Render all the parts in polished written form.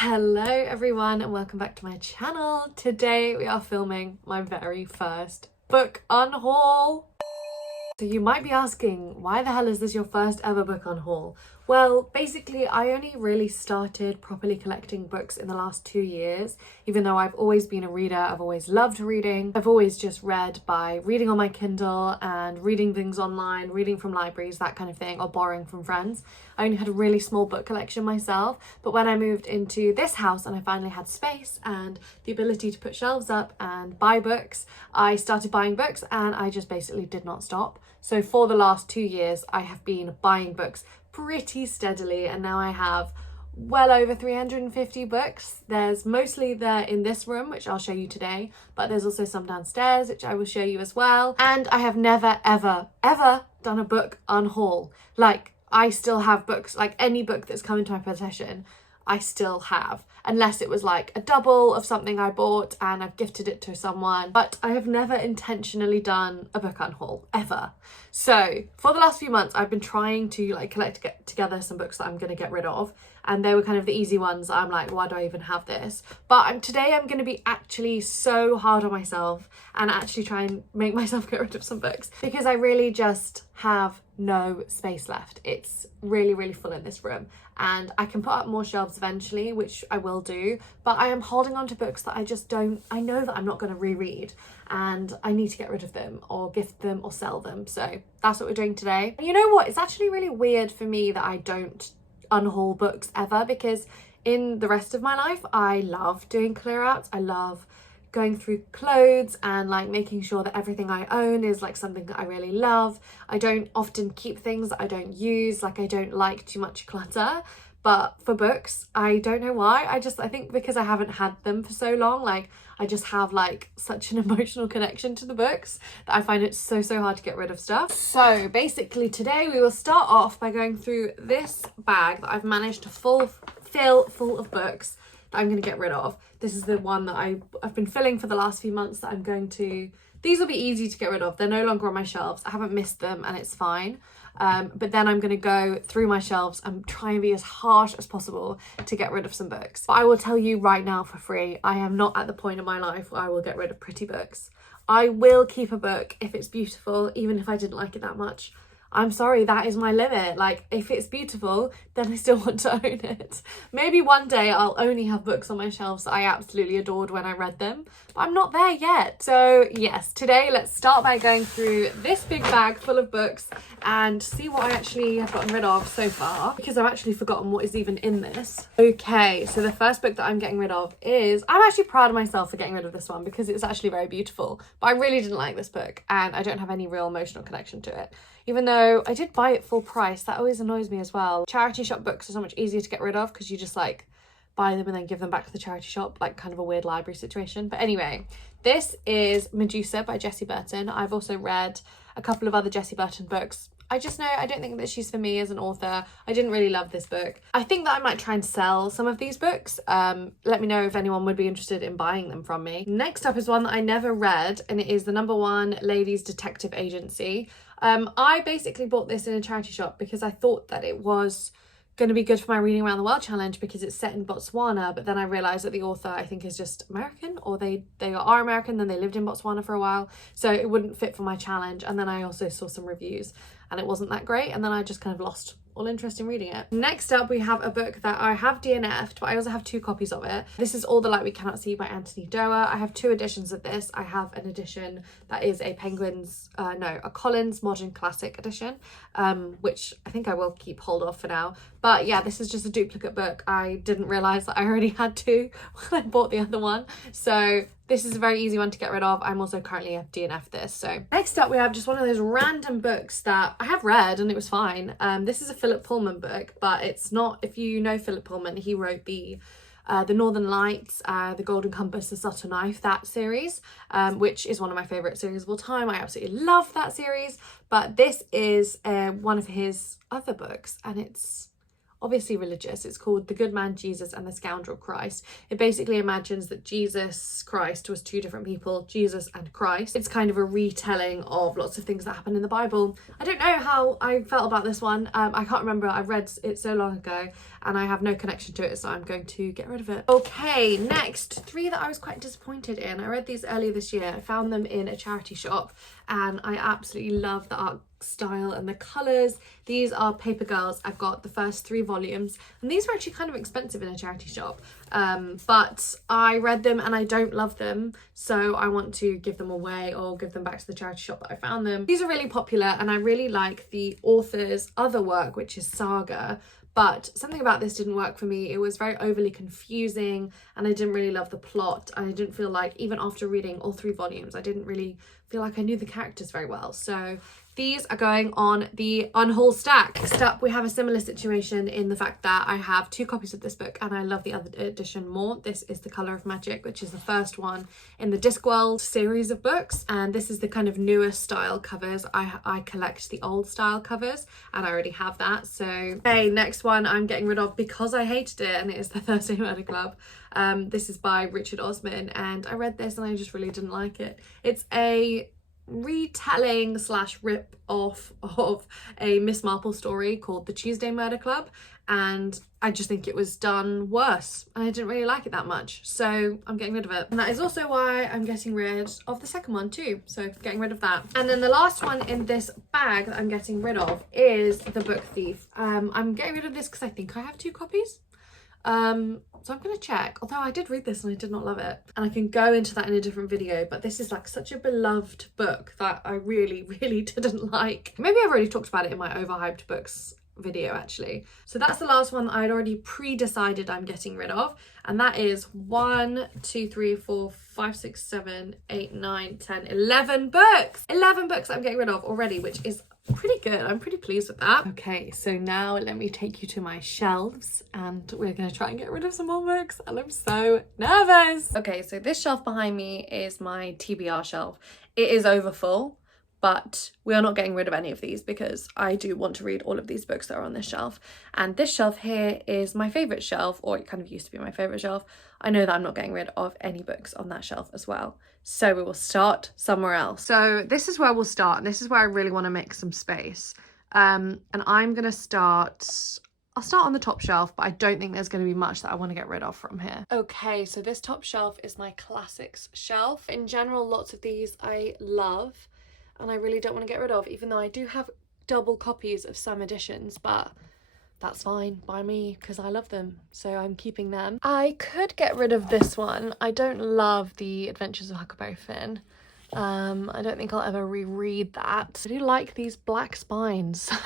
Hello everyone and welcome back to my channel. Today we are filming my very first book unhaul. So you might be asking, why the hell is this your first ever book unhaul? Well, basically I only really started properly collecting books in the last 2 years. Even though I've always been a reader, I've always loved reading. I've always just read by reading on my Kindle and reading things online, reading from libraries, that kind of thing, or borrowing from friends. I only had a really small book collection myself, but when I moved into this house and I finally had space and the ability to put shelves up and buy books, I started buying books and I just basically did not stop. So for the last 2 years, I have been buying books pretty steadily, and now I have well over 350 books. There's mostly there in this room, which I'll show you today, but there's also some downstairs, which I will show you as well. And I have never, ever, ever done a book unhaul. Like, I still have books, like any book that's come into my possession, I still have, unless it was like a double of something I bought and I've gifted it to someone. But I have never intentionally done a book unhaul, ever. So for the last few months, I've been trying to get together some books that I'm going to get rid of. And they were kind of the easy ones. I'm like, why do I even have this? But today I'm going to be actually so hard on myself and actually try and make myself get rid of some books, because I really just have no space left. It's really, really full in this room, and I can put up more shelves eventually, which I will do, but I am holding on to books that I know that I'm not going to reread, and I need to get rid of them or gift them or sell them. So that's what we're doing today. And you know what? It's actually really weird for me that I don't unhaul books ever, because in the rest of my life I love doing clear outs. I love going through clothes and like making sure that everything I own is like something that I really love. I don't often keep things that I don't use. Like, I don't like too much clutter. But for books, I don't know why. I think because I haven't had them for so long, like I just have like such an emotional connection to the books that I find it so hard to get rid of stuff. So basically today we will start off by going through this bag that I've managed to fill full of books that I'm going to get rid of. This is the one that I've been filling for the last few months that I'm going to... These will be easy to get rid of. They're no longer on my shelves. I haven't missed them and it's fine. But then I'm going to go through my shelves and try and be as harsh as possible to get rid of some books. But I will tell you right now for free, I am not at the point in my life where I will get rid of pretty books. I will keep a book if it's beautiful, even if I didn't like it that much. I'm sorry, that is my limit. Like, if it's beautiful, then I still want to own it. Maybe one day I'll only have books on my shelves that I absolutely adored when I read them, but I'm not there yet. So yes, today let's start by going through this big bag full of books and see what I actually have gotten rid of so far, because I've actually forgotten what is even in this. Okay, so the first book that I'm getting rid of is... I'm actually proud of myself for getting rid of this one because it's actually very beautiful, but I really didn't like this book and I don't have any real emotional connection to it. Even though I did buy it full price, that always annoys me as well. Charity shop books are so much easier to get rid of because you just like buy them and then give them back to the charity shop, like kind of a weird library situation. But anyway, this is Medusa by Jessie Burton. I've also read a couple of other Jessie Burton books. I just know I don't think that she's for me as an author. I didn't really love this book. I think that I might try and sell some of these books. Let me know if anyone would be interested in buying them from me. Next up is one that I never read, and it is the #1 Ladies Detective Agency. I basically bought this in a charity shop because I thought that it was going to be good for my Reading Around the World challenge because it's set in Botswana, but then I realised that the author, I think, is just American, or they are American, then they lived in Botswana for a while, so it wouldn't fit for my challenge. And then I also saw some reviews and it wasn't that great, and then I just kind of lost all interest in reading it. Next up, we have a book that I have DNF'd, but I also have 2 copies of it. This is All the Light We Cannot See by Anthony Doerr. I have 2 editions of this. I have an edition that is a Collins Modern Classic edition, which I think I will keep hold of for now. But yeah, this is just a duplicate book. I didn't realise that I already had 2 when I bought the other one. So this is a very easy one to get rid of. I'm also currently a DNF this. So next up, we have just one of those random books that I have read and it was fine. This is a Philip Pullman book, but it's not... If you know Philip Pullman, he wrote the Northern Lights, The Golden Compass, The Subtle Knife, that series, which is one of my favourite series of all time. I absolutely love that series. But this is one of his other books, and it's obviously religious. It's called The Good Man Jesus and the Scoundrel Christ. It basically imagines that Jesus Christ was two different people, Jesus and Christ. It's kind of a retelling of lots of things that happen in the Bible. I don't know how I felt about this one. I can't remember. I read it so long ago and I have no connection to it, so I'm going to get rid of it. Okay, next, 3 that I was quite disappointed in. I read these earlier this year. I found them in a charity shop and I absolutely love the art style and the colours. These are Paper Girls. I've got the first 3 volumes and these were actually kind of expensive in a charity shop, but I read them and I don't love them, so I want to give them away or give them back to the charity shop that I found them. These are really popular and I really like the author's other work, which is Saga, but something about this didn't work for me. It was very overly confusing and I didn't really love the plot, and I didn't feel like, even after reading all 3 volumes, I didn't really feel like I knew the characters very well. So these are going on the unhaul stack. Next up, we have a similar situation in the fact that I have 2 copies of this book and I love the other edition more. This is The Colour of Magic, which is the first one in the Discworld series of books, and this is the kind of newer style covers. I collect the old style covers and I already have that. So okay, next one I'm getting rid of because I hated it, and it is The Thursday Murder Club. This is by Richard Osman and I read this and I just really didn't like it. It's a retelling slash rip off of a Miss Marple story called The Tuesday Murder Club, and I just think it was done worse and I didn't really like it that much, so I'm getting rid of it. And that is also why I'm getting rid of the second one too, so getting rid of that. And then the last one in this bag that I'm getting rid of is The Book Thief. I'm getting rid of this because I think I have 2 copies. So I'm gonna check, although I did read this and I did not love it, and I can go into that in a different video, but this is like such a beloved book that I really didn't like. Maybe I've already talked about it in my overhyped books video actually. So that's the last one that I'd already pre-decided I'm getting rid of, and that is 1, 2, 3, 4, 5, 6, 7, 8, 9, 10, 11 books. 11 books I'm getting rid of already, which is pretty good. I'm pretty pleased with that. Okay, so now let me take you to my shelves and we're gonna try and get rid of some more books, and I'm so nervous. Okay, so this shelf behind me is my TBR shelf. It is over full, but we are not getting rid of any of these because I do want to read all of these books that are on this shelf. And this shelf here is my favorite shelf, or it kind of used to be my favorite shelf. I know that I'm not getting rid of any books on that shelf as well, so we will start somewhere else. So this is where we'll start, and this is where I really want to make some space, and I'm gonna I'll start on the top shelf, but I don't think there's going to be much that I want to get rid of from here. Okay, so this top shelf is my classics shelf. In general, lots of these I love and I really don't want to get rid of, even though I do have double copies of some editions, but that's fine by me because I love them, so I'm keeping them. I could get rid of this one. I don't love The Adventures of Huckleberry Finn. I don't think I'll ever reread that. I do like these black spines, so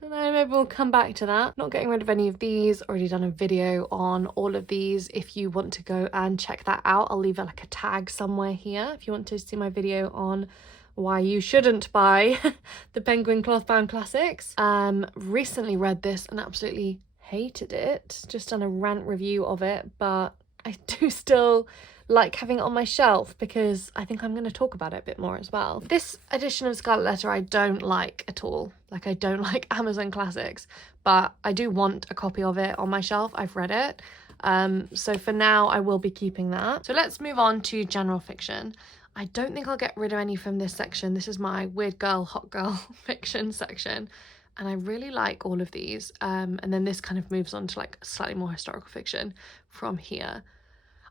don't know, maybe we'll come back to that. Not getting rid of any of these. Already done a video on all of these. If you want to go and check that out, I'll leave like a tag somewhere here if you want to see my video on why you shouldn't buy the Penguin Clothbound Classics. Recently read this and absolutely hated it. Just done a rant review of it, but I do still like having it on my shelf because I think I'm going to talk about it a bit more as well. This edition of Scarlet Letter I don't like at all. Like, I don't like Amazon Classics, but I do want a copy of it on my shelf. I've read it. So for now I will be keeping that. So let's move on to general fiction. I don't think I'll get rid of any from this section. This is my weird girl, hot girl fiction section, and I really like all of these. And then this kind of moves on to like slightly more historical fiction from here.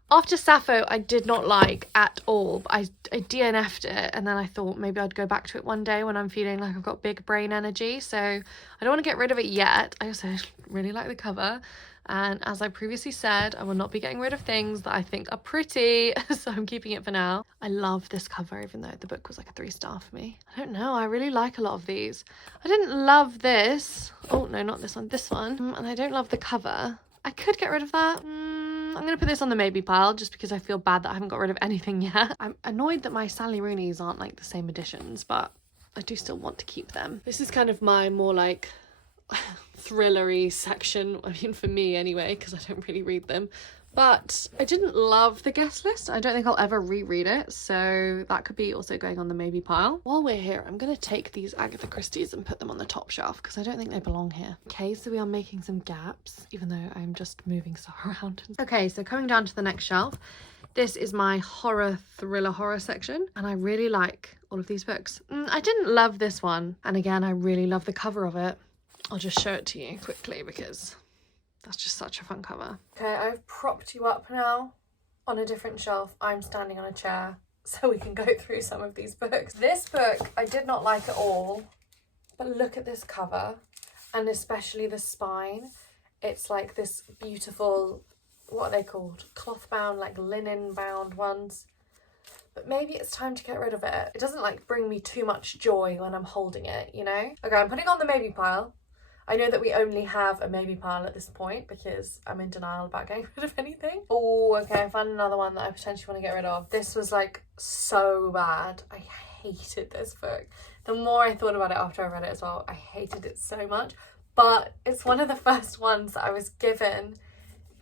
After Sappho, I did not like at all, but I DNF'd it, and then I thought maybe I'd go back to it one day when I'm feeling like I've got big brain energy, so I don't want to get rid of it yet. I also really like the cover, and as I previously said, I will not be getting rid of things that I think are pretty, so I'm keeping it for now. I love this cover, even though the book was like a 3-star for me. I don't know, I really like a lot of these. I didn't love this. Oh, no, not this one, this one. And I don't love the cover. I could get rid of that. I'm going to put this on the maybe pile just because I feel bad that I haven't got rid of anything yet. I'm annoyed that my Sally Rooney's aren't like the same editions, but I do still want to keep them. This is kind of my more like thrillery section. I mean, for me anyway, because I don't really read them. But I didn't love the guest list. I don't think I'll ever reread it, so that could be also going on the maybe pile. While we're here, I'm going to take these Agatha Christie's and put them on the top shelf because I don't think they belong here. Okay, so we are making some gaps, even though I'm just moving stuff around. Okay, so coming down to the next shelf, this is my horror section, and I really like all of these books. I didn't love this one, and again, I really love the cover of it. I'll just show it to you quickly because that's just such a fun cover. Okay, I've propped you up now on a different shelf. I'm standing on a chair so we can go through some of these books. This book I did not like at all, but look at this cover, and especially the spine. It's like this beautiful, what are they called? Cloth bound, like linen bound ones. But maybe it's time to get rid of it. It doesn't like bring me too much joy when I'm holding it, you know? Okay, I'm putting on the maybe pile. I know that we only have a maybe pile at this point because I'm in denial about getting rid of anything. Oh, okay, I found another one that I potentially want to get rid of. This was like so bad. I hated this book. The more I thought about it after I read it as well, I hated it so much. But it's one of the first ones that I was given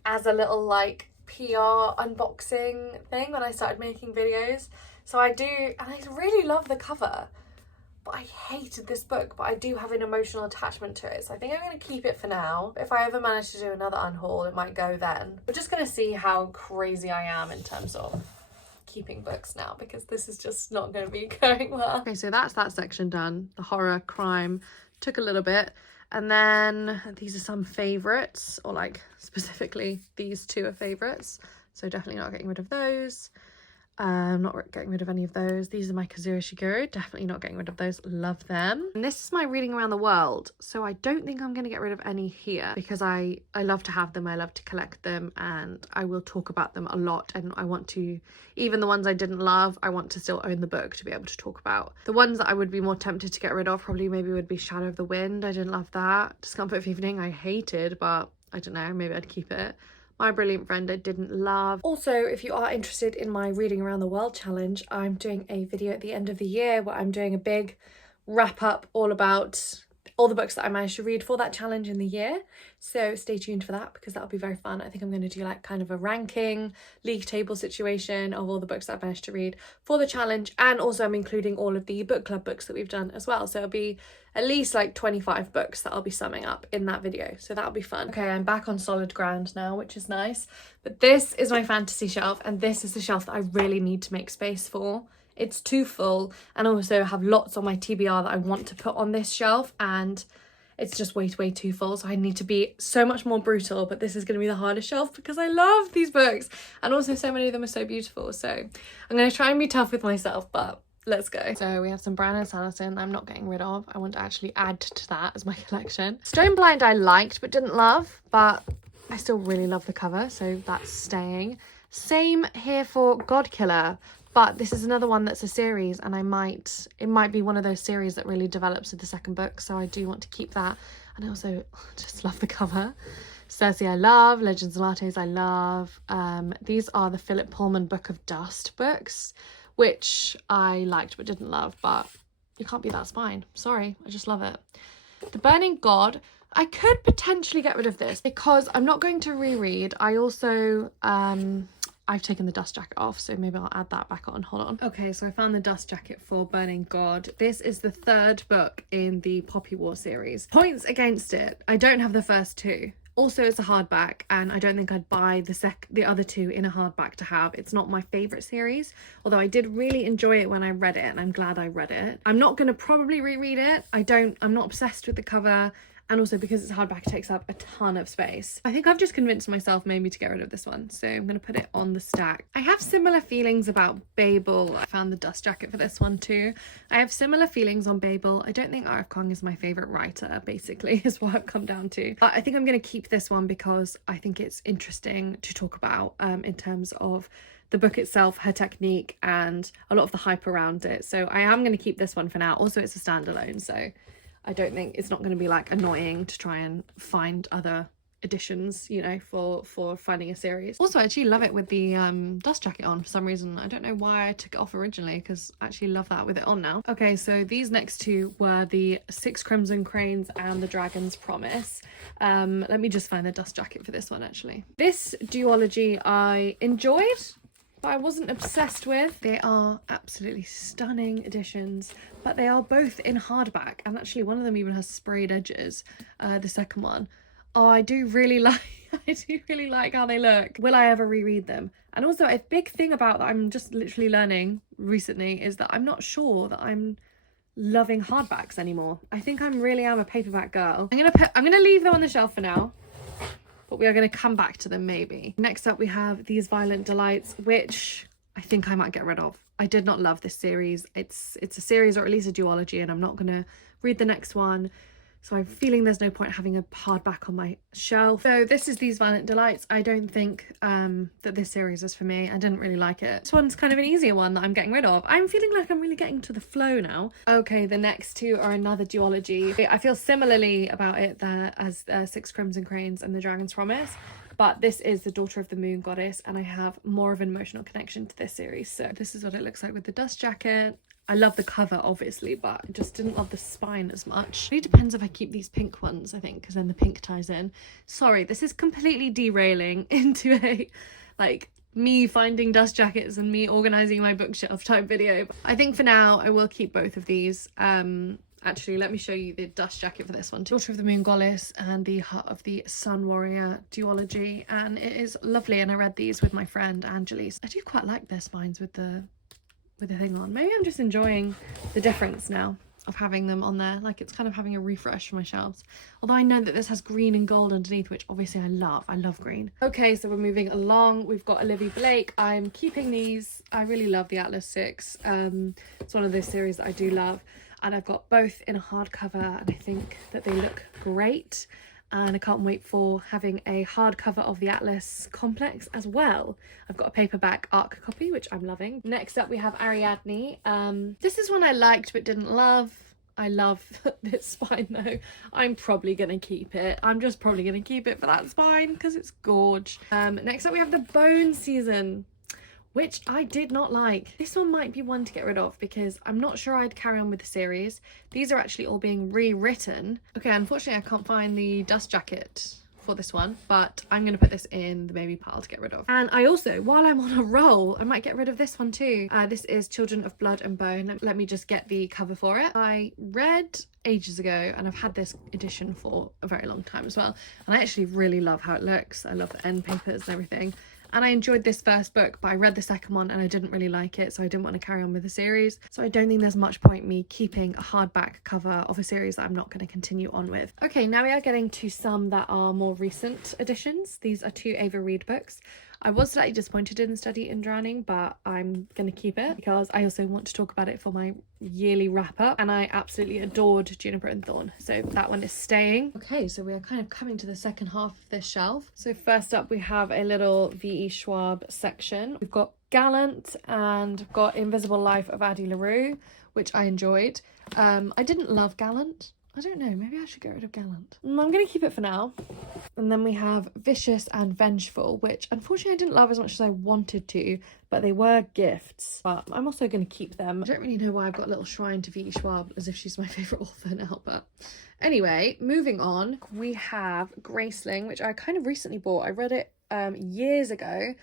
as a little like PR unboxing thing when I started making videos. So I do, and I really love the cover. But I hated this book, but I do have an emotional attachment to it. So I think I'm going to keep it for now. If I ever manage to do another unhaul, it might go then. We're just going to see how crazy I am in terms of keeping books now, because this is just not going to be going well. Okay, so that's that section done. The horror, crime, took a little bit. And then these are some favourites, or like specifically these two are favourites. So definitely not getting rid of those. Not getting rid of any of those. These are my Kazuo Shiguro, definitely not getting rid of those, love them. And this is my reading around the world, so I don't think I'm going to get rid of any here because I love to have them, I love to collect them, and I will talk about them a lot, and I want to, even the ones I didn't love, I want to still own the book to be able to talk about. The ones that I would be more tempted to get rid of probably maybe would be Shadow of the Wind. I didn't love that. Discomfort of Evening I hated, but I don't know, maybe I'd keep it. My Brilliant Friend I didn't love. Also, if you are interested in my Reading Around the World challenge, I'm doing a video at the end of the year where I'm doing a big wrap up all about all the books that I managed to read for that challenge in the year. So stay tuned for that because that'll be very fun. I think I'm going to do like kind of a ranking league table situation of all the books that I've managed to read for the challenge, and also I'm including all of the book club books that we've done as well. So it'll be at least like 25 books that I'll be summing up in that video, so that'll be fun. Okay, I'm back on solid ground now, which is nice, but this is my fantasy shelf, and this is the shelf that I really need to make space for. It's too full, and also have lots on my TBR that I want to put on this shelf, and it's just way too full, so I need to be so much more brutal. But this is going to be the hardest shelf because I love these books, and also so many of them are so beautiful. So I'm going to try and be tough with myself, but let's go. So we have some Brown and Sanderson I'm not getting rid of. I want to actually add to that as my collection. Stone Blind I liked but didn't love, but I still really love the cover, so that's staying. Same here for Godkiller. But this is another one that's a series, and it might be one of those series that really develops with the second book, so I do want to keep that. And I also just love the cover. Cersei I love, Legends and Lattes I love. These are the Philip Pullman Book of Dust books, which I liked but didn't love, but you can't be that spine. Sorry, I just love it. The Burning God, I could potentially get rid of this because I'm not going to reread. I also, I've taken the dust jacket off, so maybe I'll add that back on. Hold on. Okay, so I found the dust jacket for Burning God. This is the third book in the Poppy War series. Points against it, I don't have the first two. Also, it's a hardback, and I don't think I'd buy the other two in a hardback to have. It's not my favourite series, although I did really enjoy it when I read it, and I'm glad I read it. I'm not going to probably reread it. I'm not obsessed with the cover, and also because it's hardback, it takes up a ton of space. I think I've just convinced myself maybe to get rid of this one, so I'm going to put it on the stack. I have similar feelings about Babel. I found the dust jacket for this one too. I have similar feelings on Babel. I don't think R.F. Kuang is my favourite writer, basically, is what I've come down to. But I think I'm going to keep this one because I think it's interesting to talk about in terms of the book itself, her technique, and a lot of the hype around it. So I am going to keep this one for now. Also, it's a standalone, so I don't think it's not going to be like annoying to try and find other editions, you know, for finding a series. Also, I actually love it with the dust jacket on for some reason. I don't know why I took it off originally, because I actually love that with it on now. Okay, so these next two were the 6 Crimson Cranes and the Dragon's Promise. Let me just find the dust jacket for this one actually. This duology I enjoyed, but I wasn't obsessed with. They are absolutely stunning editions, but they are both in hardback, and actually one of them even has sprayed edges, the second one. Oh, I do really like how they look. Will I ever reread them? And also a big thing about that I'm just literally learning recently is that I'm not sure that I'm loving hardbacks anymore. I think I really am a paperback girl. I'm gonna leave them on the shelf for now, but we are going to come back to them maybe. Next up we have these Violent Delights, which I think I might get rid of. I did not love this series. It's a series, or at least a duology, and I'm not going to read the next one. So I'm feeling there's no point having a hardback on my shelf. So this is These Violent Delights. I don't think that this series is for me. I didn't really like it. This one's kind of an easier one that I'm getting rid of. I'm feeling like I'm really getting to the flow now. Okay, the next two are another duology. I feel similarly about it there as 6 Crimson Cranes and the Dragon's Promise. But this is the Daughter of the Moon Goddess, and I have more of an emotional connection to this series. So this is what it looks like with the dust jacket. I love the cover, obviously, but I just didn't love the spine as much. It really depends if I keep these pink ones, I think, because then the pink ties in. Sorry, this is completely derailing into a, like, me finding dust jackets and me organising my bookshelf type video. I think for now, I will keep both of these. Actually, let me show you the dust jacket for this one. Daughter of the Moon Goddess and the Heart of the Sun Warrior duology. And it is lovely, and I read these with my friend Angelis. I do quite like their spines with the thing on. Maybe I'm just enjoying the difference now of having them on there. Like, it's kind of having a refresh for my shelves. Although I know that this has green and gold underneath, which obviously I love green. Okay, so we're moving along. We've got Olivia Blake. I'm keeping these. I really love the Atlas 6. It's one of those series that I do love, and I've got both in a hardcover, and I think that they look great. And I can't wait for having a hardcover of the Atlas complex as well. I've got a paperback ARC copy, which I'm loving. Next up we have Ariadne. This is one I liked but didn't love. I love this spine though. I'm probably gonna keep it. I'm just probably gonna keep it for that spine because it's gorge. Next up we have the Bone Season, which I did not like. This one might be one to get rid of because I'm not sure I'd carry on with the series. These are actually all being rewritten. Okay, unfortunately I can't find the dust jacket for this one, but I'm gonna put this in the maybe pile to get rid of. And I also, while I'm on a roll, I might get rid of this one too. This is Children of Blood and Bone. Let me just get the cover for it. I read ages ago, and I've had this edition for a very long time as well, and I actually really love how it looks. I love the end papers and everything. And I enjoyed this first book, but I read the second one and I didn't really like it, so I didn't want to carry on with the series. So I don't think there's much point me keeping a hardback cover of a series that I'm not going to continue on with. Okay, now we are getting to some that are more recent editions. These are 2 Ava Reid books. I was slightly disappointed in Study in Drowning, but I'm going to keep it because I also want to talk about it for my yearly wrap up, and I absolutely adored Juniper and Thorn, so that one is staying. Okay, so we are kind of coming to the second half of this shelf. So first up we have a little V.E. Schwab section. We've got Gallant and we've got Invisible Life of Addie LaRue, which I enjoyed. I didn't love Gallant. I don't know, maybe I should get rid of Gallant. I'm going to keep it for now. And then we have Vicious and Vengeful, which unfortunately I didn't love as much as I wanted to, but they were gifts. But I'm also going to keep them. I don't really know why I've got a little shrine to V.E. Schwab as if she's my favourite author now, but anyway, moving on, we have Graceling, which I kind of recently bought. I read it years ago,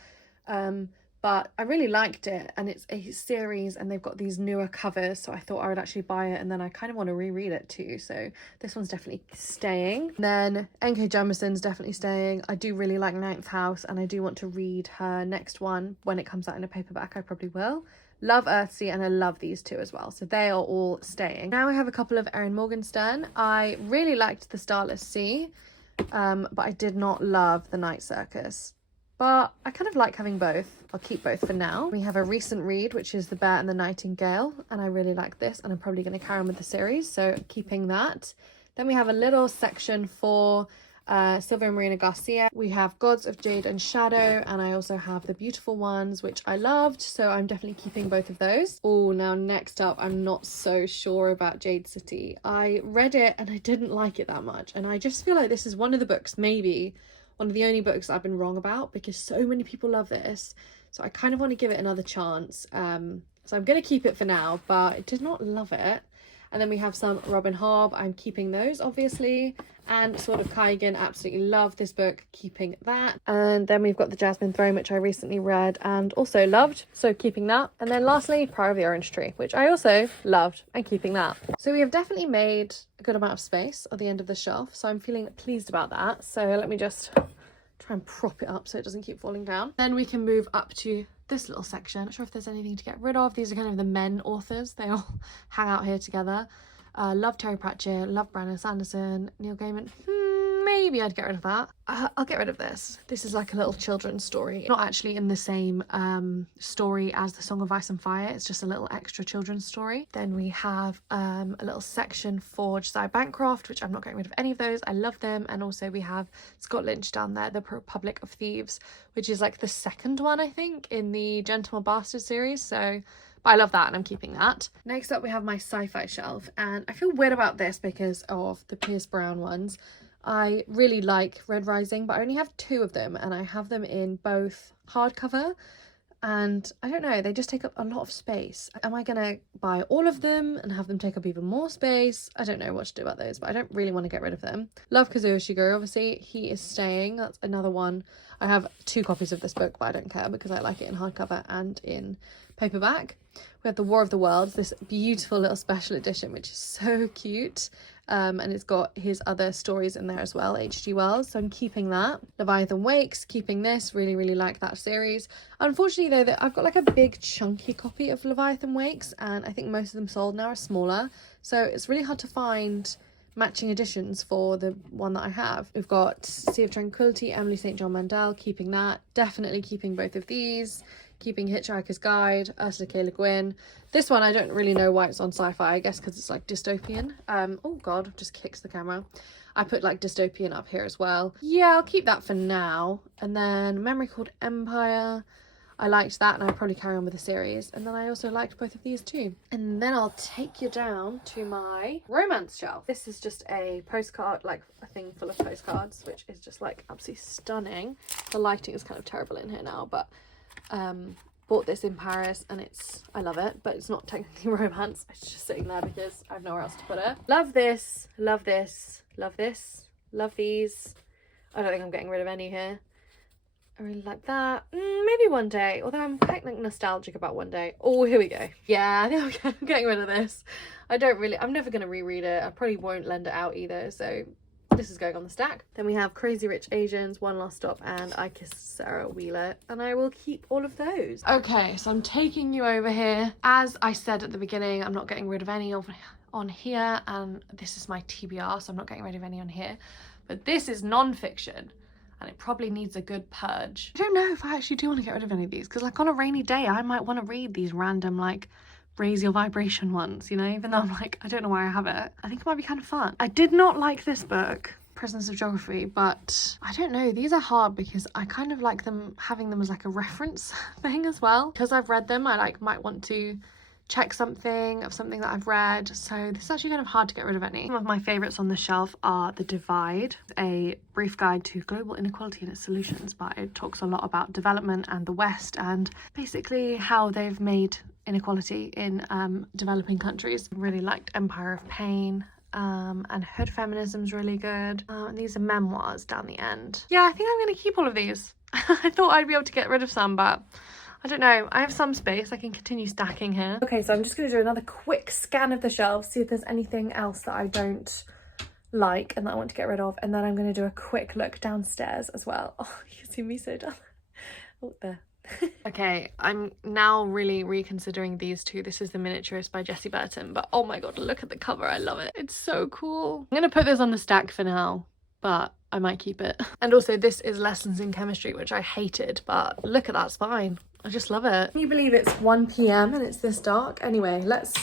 but I really liked it, and it's a series and they've got these newer covers, so I thought I would actually buy it, and then I kind of want to reread it too, so this one's definitely staying. And then N.K. Jemisin's definitely staying. I do really like Ninth House, and I do want to read her next one when it comes out in a paperback. I probably will. Love Earthsea, and I love these two as well, so they are all staying. Now I have a couple of Erin Morgenstern. I really liked The Starless Sea, but I did not love The Night Circus. But I kind of like having both. I'll keep both for now. We have a recent read, which is The Bear and the Nightingale, and I really like this, and I'm probably going to carry on with the series, so keeping that. Then we have a little section for Sylvia Marina Garcia. We have Gods of Jade and Shadow, and I also have The Beautiful Ones, which I loved, so I'm definitely keeping both of those. Oh, now next up, I'm not so sure about Jade City. I read it and I didn't like it that much, and I just feel like this is one of the books, maybe one of the only books I've been wrong about, because so many people love this, so I kind of want to give it another chance. So I'm going to keep it for now, but I did not love it. And then we have some Robin Hobb. I'm keeping those, obviously. And Sword of Kaigan, absolutely love this book, keeping that. And then we've got The Jasmine Throne, which I recently read and also loved, so keeping that. And then lastly, Prior of the Orange Tree, which I also loved and keeping that. So we have definitely made a good amount of space at the end of the shelf, so I'm feeling pleased about that. So let me just try and prop it up so it doesn't keep falling down. Then we can move up to this little section. Not sure if there's anything to get rid of. These are kind of the men authors. They all hang out here together. Love Terry Pratchett, love Brandon Sanderson, Neil Gaiman. Maybe I'd get rid of that. I'll get rid of this. This is like a little children's story. Not actually in the same story as The Song of Ice and Fire. It's just a little extra children's story. Then we have a little section for Josiah Bancroft, which I'm not getting rid of any of those. I love them. And also we have Scott Lynch down there, The Republic of Thieves, which is like the second one, I think, in the Gentleman Bastard series. So but I love that and I'm keeping that. Next up we have my sci-fi shelf, and I feel weird about this because of the Pierce Brown ones. I really like Red Rising, but I only have 2 of them, and I have them in both hardcover, and I don't know, they just take up a lot of space. Am I gonna buy all of them and have them take up even more space? I don't know what to do about those, but I don't really want to get rid of them. Love Kazuo Ishiguro, obviously. He is staying. That's another one. I have 2 copies of this book, but I don't care because I like it in hardcover and in paperback. We have The War of the Worlds, this beautiful little special edition, which is so cute. And it's got his other stories in there as well, H.G. Wells, so I'm keeping that. Leviathan Wakes, keeping this. Really like that series. Unfortunately though, I've got like a big chunky copy of Leviathan Wakes, and I think most of them sold now are smaller, so it's really hard to find matching editions for the one that I have. We've got Sea of Tranquility, Emily St. John Mandel, keeping that. Definitely keeping both of these. Keeping Hitchhiker's Guide, Ursula K. Le Guin. This one I don't really know why it's on sci-fi, I guess because it's like dystopian. Oh god, just kicks the camera. I put like dystopian up here as well. Yeah, I'll keep that for now. And then Memory Called Empire. I liked that and I'll probably carry on with the series. And then I also liked both of these too. And then I'll take you down to my romance shelf. This is just a postcard, like a thing full of postcards, which is just like absolutely stunning. The lighting is kind of terrible in here now, but bought this in Paris and I love it, but it's not technically romance. It's just sitting there because I have nowhere else to put it. Love this, love this, love this, love these. I don't think I'm getting rid of any here. I really like that. Maybe one day, although I'm quite like nostalgic about one day. Oh, here we go. Yeah, I think I'm getting rid of this. I'm never going to reread it. I probably won't lend it out either, so this is going on the stack. Then we have Crazy Rich Asians, One Last Stop, and I Kissed Sarah Wheeler, and I will keep all of those. Okay, so I'm taking you over here. As I said at the beginning, I'm not getting rid of any on here, and this is my TBR, so I'm not getting rid of any on here. But this is non-fiction, and it probably needs a good purge. I don't know if I actually do want to get rid of any of these, because like on a rainy day, I might want to read these random like raise your vibration ones, you know, even though I'm like, I don't know why I have it. I think it might be kind of fun. I did not like this book, Prisoners of Geography, but I don't know, these are hard because I kind of like them, having them as like a reference thing as well. Because I've read them, I like might want to check something of something that I've read, so this is actually kind of hard to get rid of any. Some of my favourites on the shelf are The Divide, a brief guide to global inequality and its solutions, but it talks a lot about development and the West and basically how they've made inequality in developing countries. Really liked Empire of Pain, and Hood Feminism's really good. And these are memoirs down the end. Yeah, I think I'm going to keep all of these. I thought I'd be able to get rid of some, but I don't know. I have some space. I can continue stacking here. Okay, so I'm just going to do another quick scan of the shelves, see if there's anything else that I don't like and that I want to get rid of. And then I'm going to do a quick look downstairs as well. Oh, you can see me so done. Oh, there. Okay, I'm now really reconsidering these two. This is The Miniaturist by Jessie Burton, but oh my god, look at the cover. I love it. It's so cool. I'm going to put this on the stack for now, but I might keep it. And also this is Lessons in Chemistry, which I hated, but look at that spine. I just love it. Can you believe it's 1 p.m. and it's this dark? Anyway, let's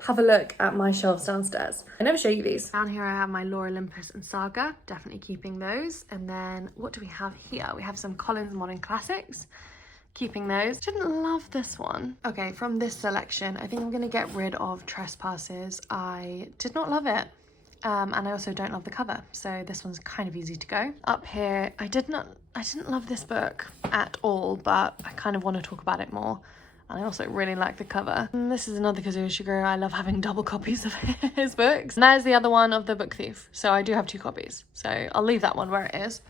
have a look at my shelves downstairs. I never show you these. Down here I have my Lore Olympus and Saga, definitely keeping those. And then what do we have here? We have some Collins Modern Classics, keeping those. Didn't love this one. Okay, from this selection, I think I'm gonna get rid of Trespasses. I did not love it. And I also don't love the cover, so this one's kind of easy to go. Up here, I didn't love this book at all, but I kind of want to talk about it more. And I also really like the cover. And this is another Kazuo Ishiguro. I love having double copies of his books. And there's the other one of The Book Thief. So I do have 2 copies. So I'll leave that one where it is.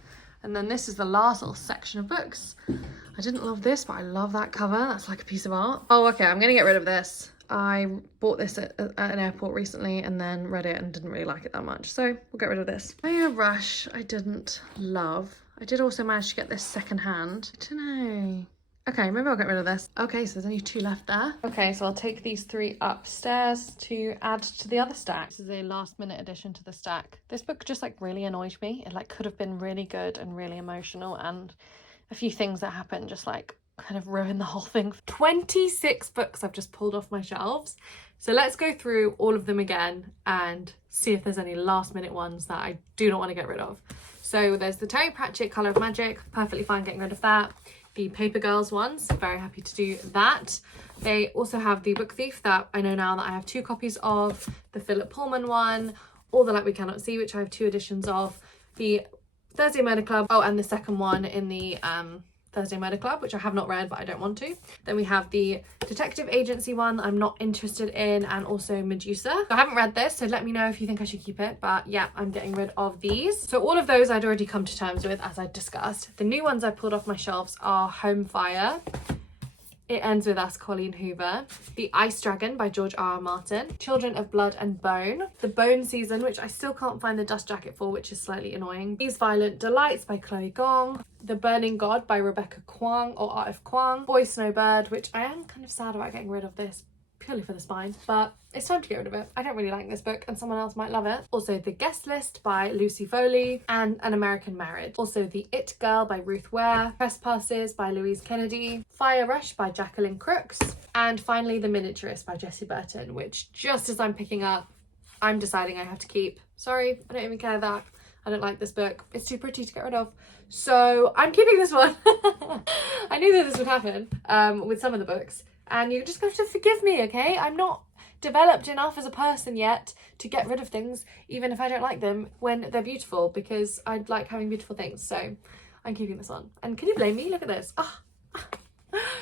And then this is the last little section of books. I didn't love this, but I love that cover. That's like a piece of art. Oh, okay, I'm gonna get rid of this. I bought this at an airport recently and then read it and didn't really like it that much. So we'll get rid of this. Maya Rush, I didn't love. I did also manage to get this secondhand. I don't know. Okay, maybe I'll get rid of this. Okay, so there's only 2 left there. Okay, so I'll take these 3 upstairs to add to the other stack. This is a last minute addition to the stack. This book just like really annoyed me. It like could have been really good and really emotional, and a few things that happened just like kind of ruined the whole thing. 26 books I've just pulled off my shelves. So let's go through all of them again and see if there's any last minute ones that I do not want to get rid of. So there's the Terry Pratchett Colour of Magic, perfectly fine getting rid of that. The Paper Girls ones, very happy to do that. They also have the Book Thief that I know now that I have 2 copies of, the Philip Pullman one, All the Light We Cannot See, which I have 2 editions of, the Thursday Murder Club, oh, and the second one in the Thursday Murder Club, which I have not read but I don't want to. Then we have the Detective Agency one that I'm not interested in, and also Medusa. I haven't read this, so let me know if you think I should keep it, but yeah, I'm getting rid of these. So all of those I'd already come to terms with, as I discussed. The new ones I pulled off my shelves are Home Fire, It Ends With Us, Colleen Hoover, The Ice Dragon by George R.R. Martin, Children of Blood and Bone, The Bone Season, which I still can't find the dust jacket for, which is slightly annoying, These Violent Delights by Chloe Gong, The Burning God by Rebecca Kwong, or Art of Kwong, Boy Snowbird, which I am kind of sad about getting rid of this purely for the spine, but it's time to get rid of it. I don't really like this book and someone else might love it. Also The Guest List by Lucy Foley, and An American Marriage. Also The It Girl by Ruth Ware, Trespasses by Louise Kennedy, Fire Rush by Jacqueline Crooks, and finally The Miniaturist by Jessie Burton, which just as I'm picking up, I'm deciding I have to keep. Sorry, I don't even care that. I don't like this book. It's too pretty to get rid of. So I'm keeping this one. I knew that this would happen with some of the books. And you're just going to have to forgive me, okay? I'm not developed enough as a person yet to get rid of things, even if I don't like them, when they're beautiful, because I like having beautiful things. So I'm keeping this on. And can you blame me? Look at this.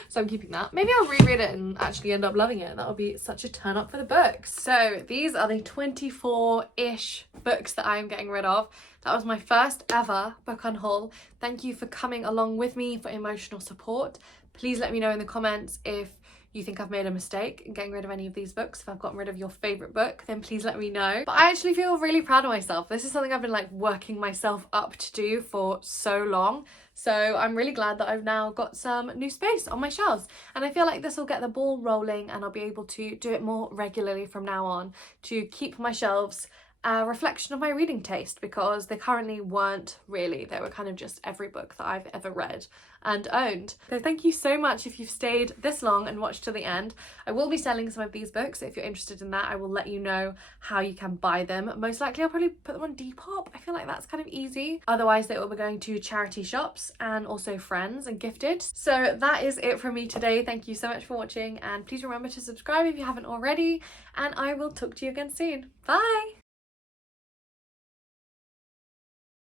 So I'm keeping that. Maybe I'll reread it and actually end up loving it. That would be such a turn up for the books. So these are the 24-ish books that I am getting rid of. That was my first ever book unhaul. Thank you for coming along with me for emotional support. Please let me know in the comments if you think I've made a mistake in getting rid of any of these books. If I've gotten rid of your favourite book, then please let me know. But I actually feel really proud of myself. This is something I've been like working myself up to do for so long. So I'm really glad that I've now got some new space on my shelves. And I feel like this will get the ball rolling and I'll be able to do it more regularly from now on to keep my shelves a reflection of my reading taste, because they currently weren't really. They were kind of just every book that I've ever read and owned. So thank you so much if you've stayed this long and watched to the end. I will be selling some of these books, so if you're interested in that, I will let you know how you can buy them. Most likely I'll probably put them on Depop. I feel like that's kind of easy. Otherwise they will be going to charity shops and also friends and gifted. So that is it from me today. Thank you so much for watching, and please remember to subscribe if you haven't already, and I will talk to you again soon. Bye!